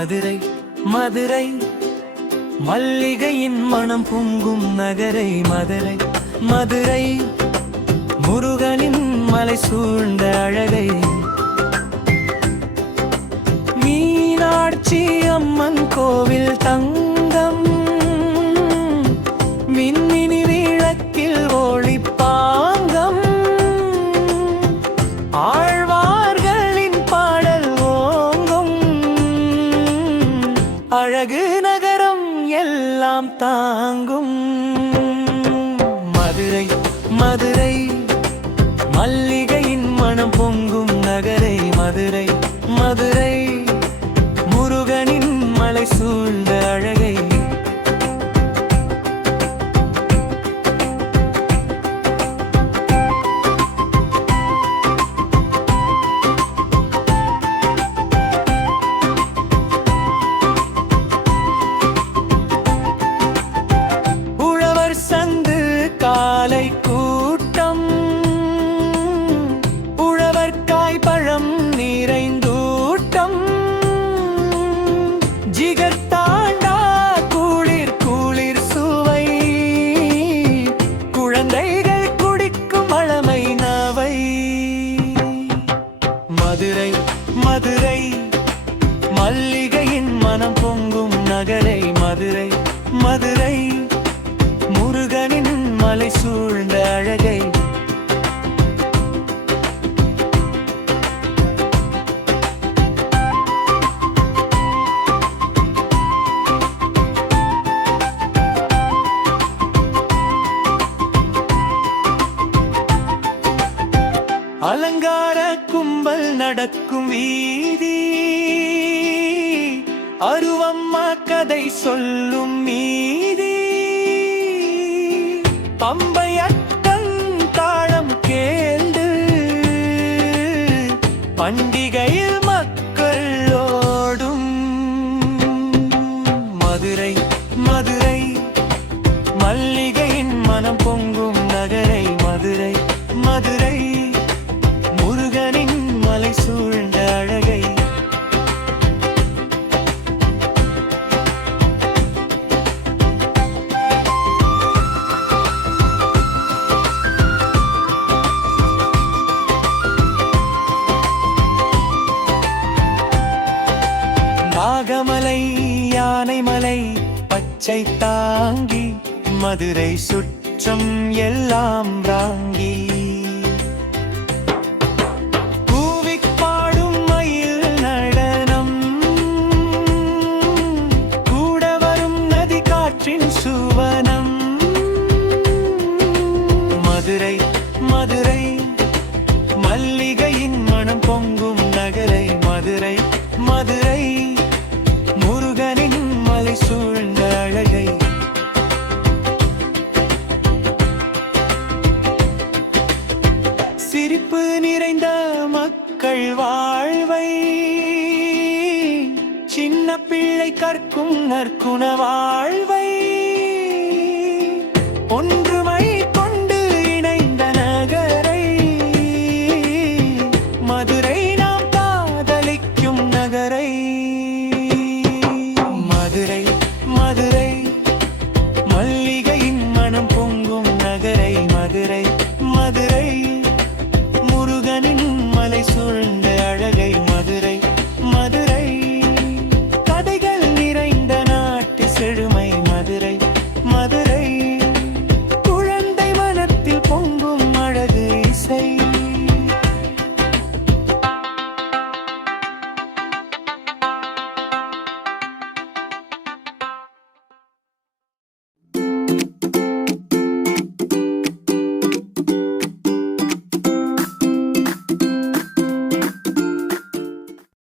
மதுரை மதுரை மல்லிகையின் மனம் பொங்கும் நகரை மதுரை மதுரை முருகனின் மலை சூழ்ந்த அழகை மீனாட்சி அம்மன் கோவில் தங்கம் மின்மினி விளக்கில் ஒளிப்பாங்கம் ஆழ்வார்களின் பாடல் ஓங்கும் அழகு நகரம் எல்லாம் தாங்கும் மதுரை மதுரை மல்லிகையின் மனம் பொங்கும் நகரை மதுரை மதுரை முருகனின் மலை சூழ்ந்த அழகை காலை கூட்டம் உழவர்காய் பழம் நிறைந்தூட்டம் ஜிகர் தாண்டா குளிர் குளிர் சுவை குழந்தைகள் குடிக்கும் அளமை நவை மதுரை மதுரை மல்லிகையின் மனம் பொங்கும் நகரை மதுரை மதுரை முருகனின் மலை சூழ்ந்த அழகை அலங்கார கும்பல் நடக்கும் வீதி அருவம்மா கதை சொல்லும் நீதி பம்பையட்டன் தாளம் கேளு பண்டிகையில் மக்கள் ஓடும் மதுரை மதுரை மல்லிகையின் மனம் பொங்கும் நகரை மதுரை மதுரை முருகனின் மலை சூழ்ந்த அழகை நாகமலை யானைமலை பச்சை தாங்கி மதுரை சுற்றம் எல்லாம் ராங்கி கூவிக் பாடும் மயில் நடனம் கூட வரும் நதி காற்றின் சுவனம் மதுரை மதுரை மல்லிகையின் மனம் பொங்கும் நகரை மதுரை மதுரை முருகனின் மலை சூழ்ந்த அழகை சிரிப்பு நிறைந்த மக்கள் வாழ்வை சின்ன பிள்ளை கற்கும் நற்குண வாழ்வை ஒன்றுமை கொண்டு இணைந்த நகரை மதுரை நாம் காதலிக்கும் நகரை மதுரை மதுரை மல்லிகையின் மனம் பொங்கும் நகரை மதுரை மதுரை முருகனின் மலை சூழ்ந்த